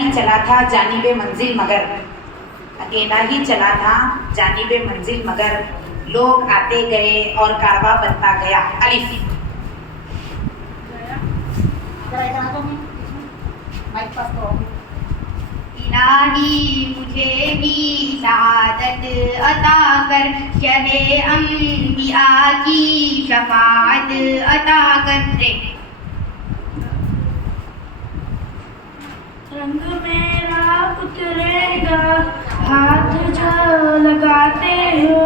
ही चला था जानिबे मंजिल मगर, अकेला ही चला था जानिबे मंजिल मगर, लोग आते गए और कारवा बनता गया। अलिफ। इलाही मुझे भी शहादत अता कर, शहे अंबिया की शफाअत अता कर। रंग मेरा उतरेगा हाथ जो लगाते हो।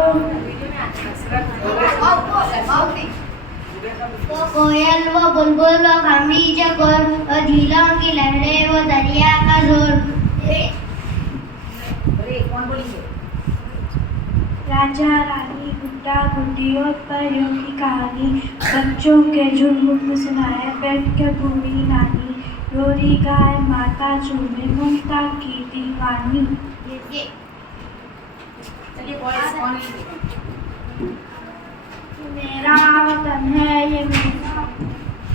वो कोयल वो बुलबुल वो खमरी चकोर, वो झीलों की लहरें वो दरिया का जोर। कौन बोली? राजा रानी गुड्डा गुड्डी और परियों की कहानी, बच्चों के झुंड सुनाए बैठ के भूमि नानी, रोरी गाय माता चूमे ममता की दीवानी। चलिए बॉयज कौन? मेरा वतन है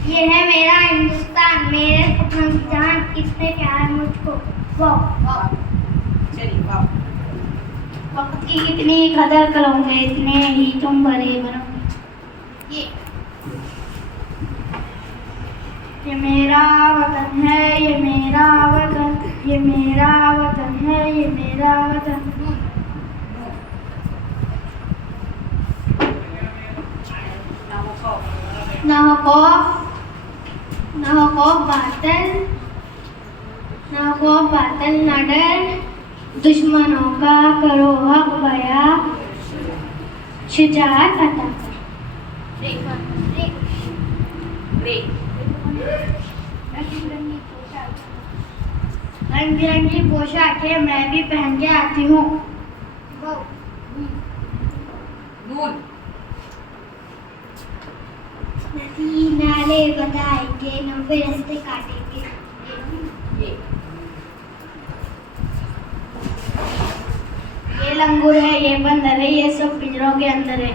ये है मेरा हिंदुस्तान, मेरे सपनों की जान, कितने प्यार मुझको। वाह। चलिए वाह। वक्त की कितनी कदर करोगे, इतने ही तुम बड़े बनोगे। ये मेरा वतन है, ये मेरा वतन, ये मेरा वतन है, ये मेरा वतन। ना हो बातल ना डर, दुश्मनों का करो हक बया, शुजाअत अता कर। रंग बिरंगी पोशाकें मैं भी पहन के आती हूँ। नदी नाले बताएंगे, लंबे रास्ते काटेंगे। ये लंगूर है, ये बंदर है, ये सब पिंजरों के अंदर है।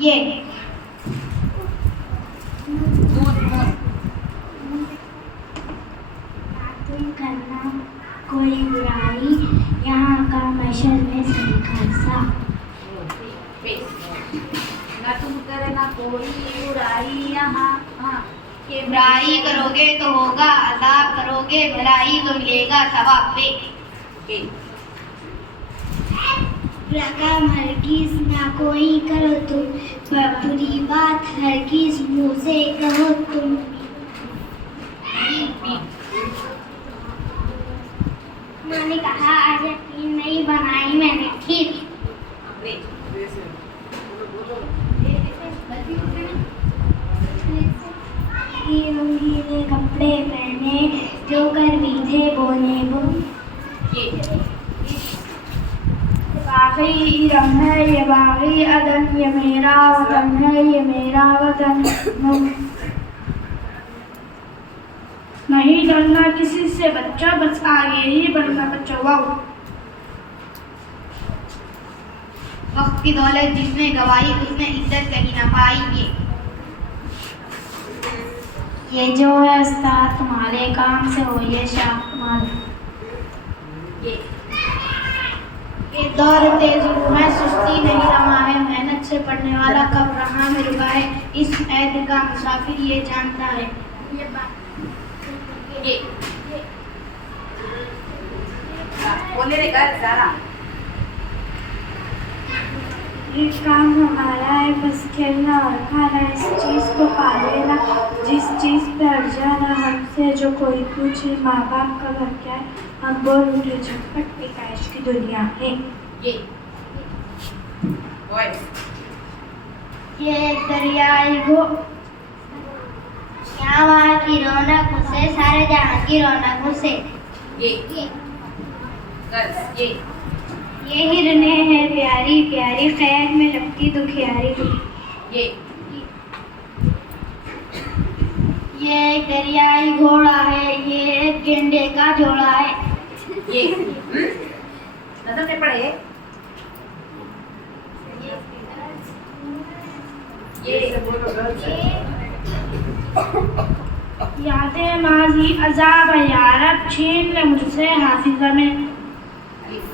ये तुम करना कोई बुराई, यहाँ का मैशर में सही खासा। ना तुम करना कोई बुराई यहाँ, कि बुराई करोगे तो होगा अज़ाब, करोगे भलाई तो मिलेगा सवाब। रकम हरगिज़ ना कोई करो तुम, बुरी बात हरगिज़ मुँह से कहो तुम। मैंने कहा आज यकीन नहीं बनाई मैंने खीर। रंगीले कपड़े पहने जो गर्मी थे बोने बुन। बागी इरम है, ये बागी अदन, ये मेरा वतन है, ये मेरा वतन। नहीं डरना किसी से बच्चा, बस आगे ही बढ़ना बच्चा। वाह। वक्त की दौलत जिसने गवाई उसने इज्जत कहीं ना पाई। ये जो है उस्ताद तुम्हारे काम से हो, ये शाह तुम्हारा। ये दौर तेज है, सुस्ती नहीं रमा है, मेहनत से पढ़ने वाला कब रहा में रुका है, इस ऐद का मुसाफिर ये जानता है। बोले रे कर सारा। ये काम हमारा है, बस खेलना और खाना, इस चीज़ को पा लेना जिस चीज़ पे अड़ जाना। हमसे जो कोई पूछे माँ बाप का घर क्या है, हम बोल उठे झटपट पैश की दुनिया है। ये दरियाई हो, यहाँ वहाँ की रौनक उसे, सारे जहाँ की रौनक उसे। ये हिरने हैं प्यारी प्यारी, खैर में लगती दुखियारी। ये एक दरियाई घोड़ा है, ये एक गेंडे का जोड़ा है। नजर में पड़े। यादें माजी अजाब यारब छीन ले मुझसे हाफिज़ा में। अलिफ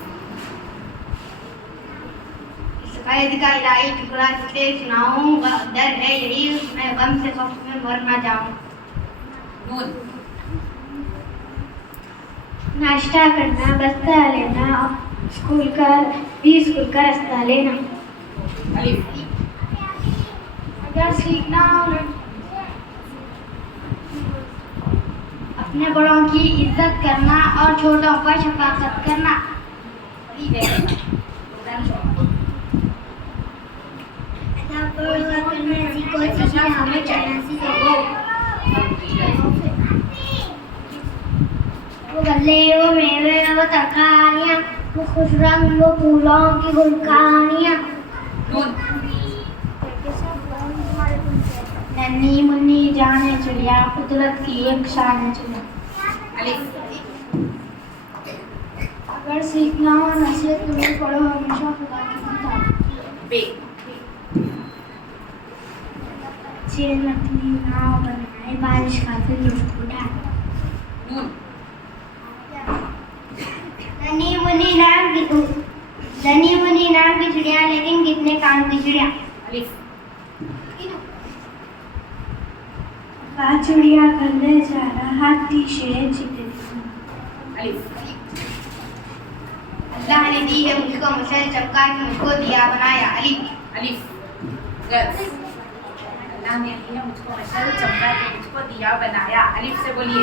इस कैद का इलाही टुकड़ा किसे सुनाऊं, डर है यही मैं गम से खौफ में मर ना जाऊं। नून नाश्ता करना, बस्ता लेना, स्कूल का रास्ता लेना। अलिफ अगर सीखना हो अपने बड़ों की इज्जत करना और छोटों पर शफाकत करना। हमें चलना सीखो। वो गले, वो मेवे, वो तरकारियाँ, वो खुश रंग, वो फूलों की गुल कहानियाँ। नून नन्ही मुन्नी जाने चिड़िया, कुदरत की एक शान है चिड़िया। अलिफ अगर सीखना हो नसीहत तुम्हें पढ़ो हमेशा खुदा की किताब। बे अच्छी नकली नाव बनाए, बारिश खातिर लुत्फ उठाए। नून नन्ही मुन्नी नाम की चिड़िया, लेकिन कितने काम की चिड़िया। अलिफ चिड़िया करने जा रहा हाथी शेर चीते। अलिफ अल्लाह ने दी है मुझको मसल चमका के मुझको दिया बनाया। अलिफ गर्ल्स अल्लाह ने दी है मुझको मशल चमका के मुझको दिया बनाया। अलिफ से बोलिए